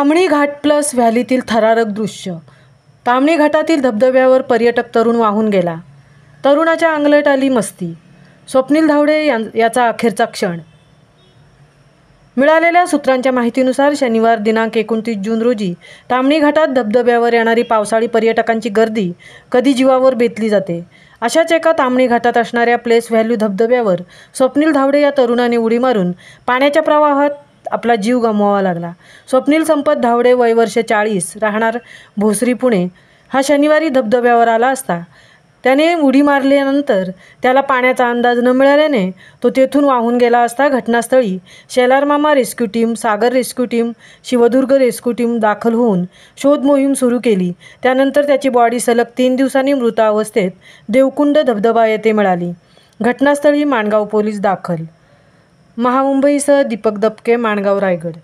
ताम्हिणी घाट plus व्हॅलीतील थरारक दृश्य। ताम्हिणी घाटातील धबधब्यावर पर्यटक तरुण वाहून गेला। तरुणाच्या अंगलट आली मस्ती। स्वप्नील धावडे याचा अखेरचा क्षण। मिळालेल्या सूत्रांच्या माहितीनुसार शनिवार दिनांक 29 जून रोजी ताम्हिणी घाटात धबधब्यावर येणारी पावसाळी पर्यटकांची गर्दी कधी जीवावर बेतली जाते। अशाच एका ताम्हिणी घाटात असणाऱ्या प्लेस व्हॅल्यू धबधब्यावर स्वप्नील धावडे या तरुणाने उडी मारून पाण्याच्या प्रवाहात आपला जीव गमवावा लागला। स्वप्नील संपत धावडे, वय वर्ष 40, राहणार भोसरी, पुणे, हा शनिवारी धबधब्यावर आला असता त्याने उडी मारल्यानंतर त्याला पाण्याचा अंदाज न मिळाल्याने तो तेथून वाहून गेला असता घटनास्थळी Shelarmama rescue team, Sagar rescue team, Shivdurg rescue team दाखल होऊन शोध मोहीम सुरू केली। त्यानंतर त्याची बॉडी सलग 3 दिवसांनी मृत अवस्थेत देवकुंड धबधबा येथे मिळाली। घटनास्थळी माणगाव पोलीस दाखल। महामुंबईसह Deepak दपके, Mangaon, Raigad.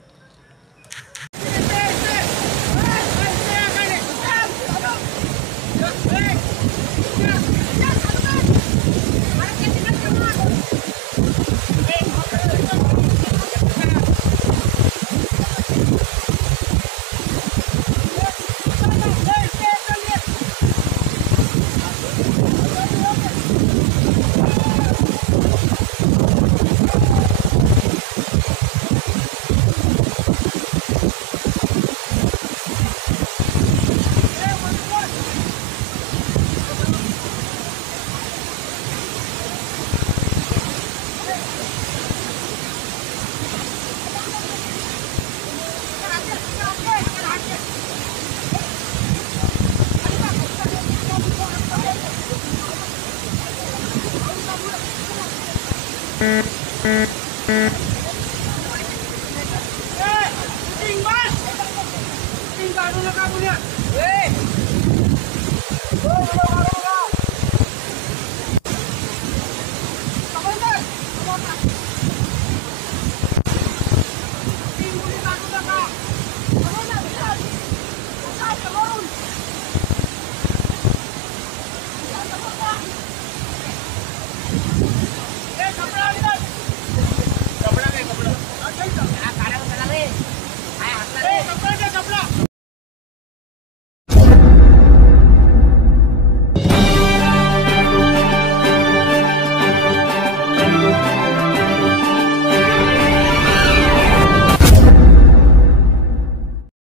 Tinggal dulu kamu lihat.